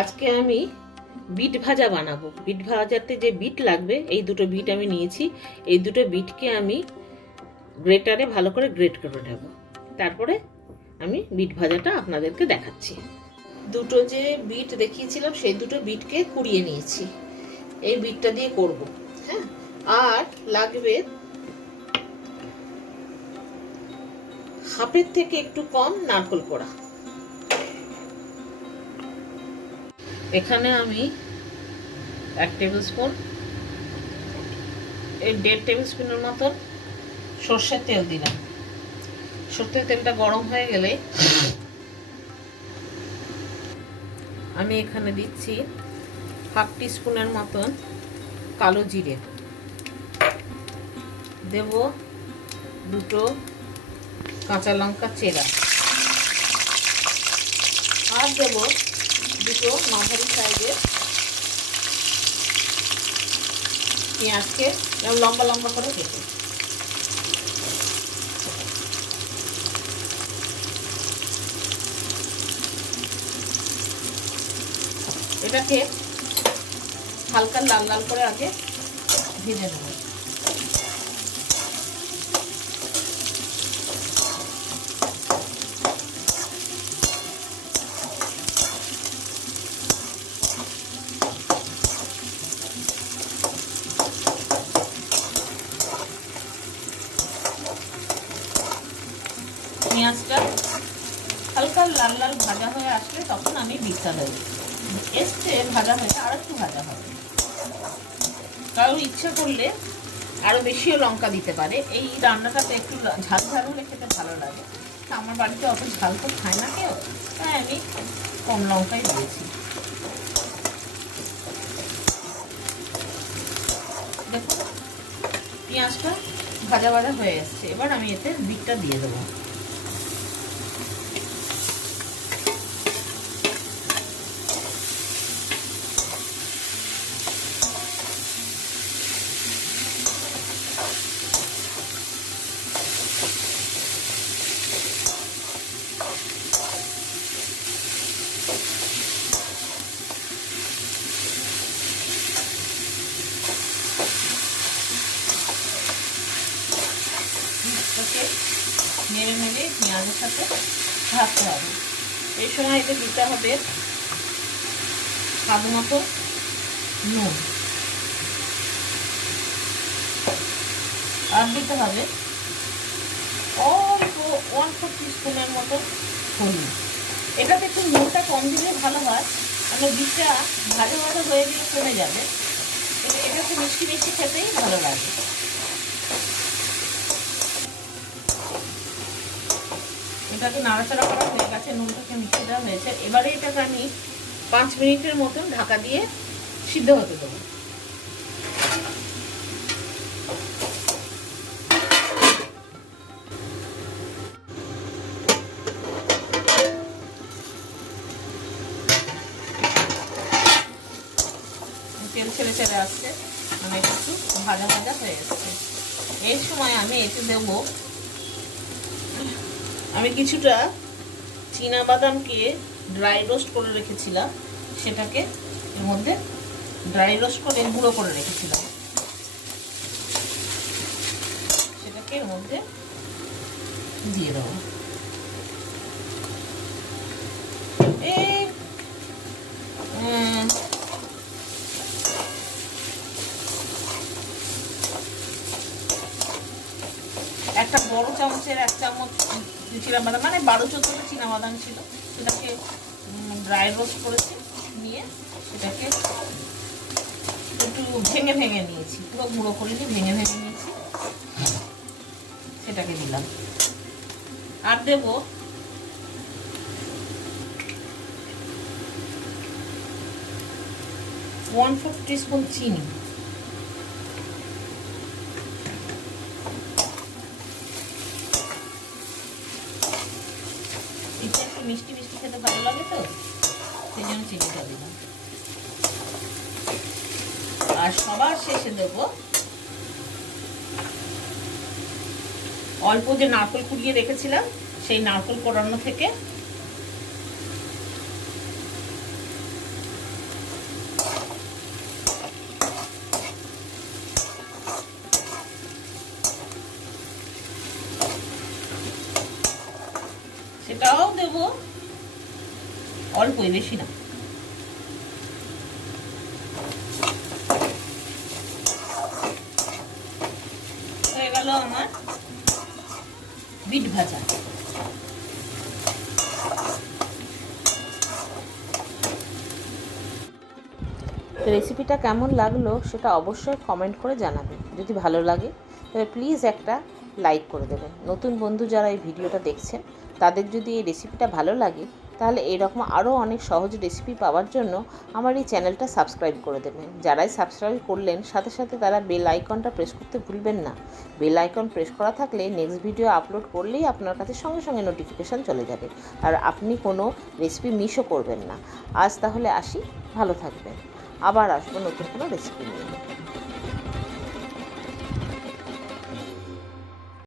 আজকে আমি বিট ভাজা বানাবো। বিট ভাজাতে যে বিট লাগবে এই দুটো বিট আমি নিয়েছি। এই দুটো বিটকে আমি গ্রেটারে ভালো করে গ্রেট করে নেব। তারপরে আমি বিট ভাজাটা আপনাদেরকে দেখাচ্ছি। দুটো যে বিট দেখিয়েছিলাম সেই দুটো বিটকে কুড়িয়ে নিয়েছি। এই বিটটা দিয়ে করব। হ্যাঁ, আর লাগবে হাফের থেকে একটু কম নারকেল কোড়া। এখানে আমি 1 টেবিল স্পুন, এই 1.5 টেবিল স্পুনের মতন সর্ষের তেল দিলাম। সর্ষের তেলটা গরম হয়ে গেলে আমি এখানে দিচ্ছি হাফ টিস্পুনের মতন কালো জিরে, দেব দুটো কাঁচা লঙ্কা চেরা, আর দেব দুটো মাঝারি সাইজের পেঁয়াজকে লম্বা লম্বা করে কেটে। এটাকে হালকা লাল লাল করে আগে ভেজে নেব। পেঁয়াজটা হালকা লাল লাল ভাজা হয়ে আসলে তখন আমি বিটটা দেবো। এসছে ভাজা হয়ে আর একটু ভাজা হবে। কারো ইচ্ছা করলে আরও বেশিও লঙ্কা দিতে পারে। এই রান্নাটাতে একটু ঝাল ঝাল হলে খেতে ভালো লাগে। আমার বাড়িতে অত ঝাল তো খায় না কেউ, তাই আমি কম লঙ্কাই দিয়েছি। দেখুন পেঁয়াজটা ভাজা ভাজা হয়ে এসছে। এবার আমি এতে বিটটা দিয়ে দেবো। নেড়ে নেড়ে পেঁয়াজের সাথে ভাজতে হবে। এই সময় এতে দিতে হবে স্বাদ মতো নুন, আর দিতে হবে অল্প 1/4 টিস্পুনের মতো হলুদ। এটাতে একটু নুনটা কম দিলে ভালো হয়, কারণ বিটটা ভাজা ভাজা হয়ে গেলে কমে যাবে। এটা একটু মিষ্টি মিষ্টি খেতেই ভালো লাগে। এটাকে নাড়াচাড়া করা হয়ে গেছে, নুনটাকে মিশিয়ে দেওয়া হয়েছে। এবারে এটাকে আমি 5 মিনিটের মতন ঢাকা দিয়ে সিদ্ধ হতে দেবো। তেল ছেড়ে ছেড়ে আসছে, মানে একটু ভাজা ভাজা হয়ে এসছে। এই সময় আমি এতে দেব, আমি কিছুটা চীনাবাদামকে ড্রাই রোস্ট করে রেখেছিলাম, সেটাকে এর মধ্যে ড্রাই রোস্ট করে গুঁড়ো করে রেখেছিলাম, সেটাকে এর মধ্যে দিয়ে দেবো। একটা বড় চামচের 1 চামচ চীনাবাদাম, মানে 12-14টা চীনাবাদাম ছিল, সেটাকে ড্রাই রোস্ট করেছি, নিয়ে সেটাকে একটু ভেঙে ভেঙে নিয়েছি, পুরো গুঁড়ো করিনি, ভেঙে ভেঙে নিয়েছি, সেটাকে দিলাম। আর দেব ওয়ান-4 টিস্পুন চিনি। একটু মিষ্টি মিষ্টি খেতে ভালো লাগে তো, সেই জন্য চিনিটা দিলাম। আর সবার শেষে দেব অল্প যে নারকেল কুড়িয়ে রেখেছিলাম, সেই নারকেল কোড়ানো থেকে সেটাও দেব, অল্পই, বেশি না। হয়ে গেল আমার বিট ভাজা। রেসিপিটা কেমন লাগলো সেটা অবশ্যই কমেন্ট করে জানাবেন। যদি ভালো লাগে তবে প্লিজ একটা লাইক করে দেবেন। নতুন বন্ধু যারা এই ভিডিওটা দেখছেন তাদের যদি এই রেসিপিটা ভালো লাগে তাহলে এরকম আরও অনেক সহজ রেসিপি পাওয়ার জন্য আমার এই চ্যানেলটা সাবস্ক্রাইব করে দেবেন। যারাই সাবস্ক্রাইব করলেন সাথে সাথে তারা বেল আইকনটা প্রেস করতে ভুলবেন না। বেল আইকন প্রেস করা থাকলে নেক্সট ভিডিও আপলোড করলেই আপনার কাছে সঙ্গে সঙ্গে নোটিফিকেশান চলে যাবে, আর আপনি কোনো রেসিপি মিসও করবেন না। আজ তাহলে আসি, ভালো থাকবেন। আবার আসবো নতুন কোনো রেসিপি নিয়ে।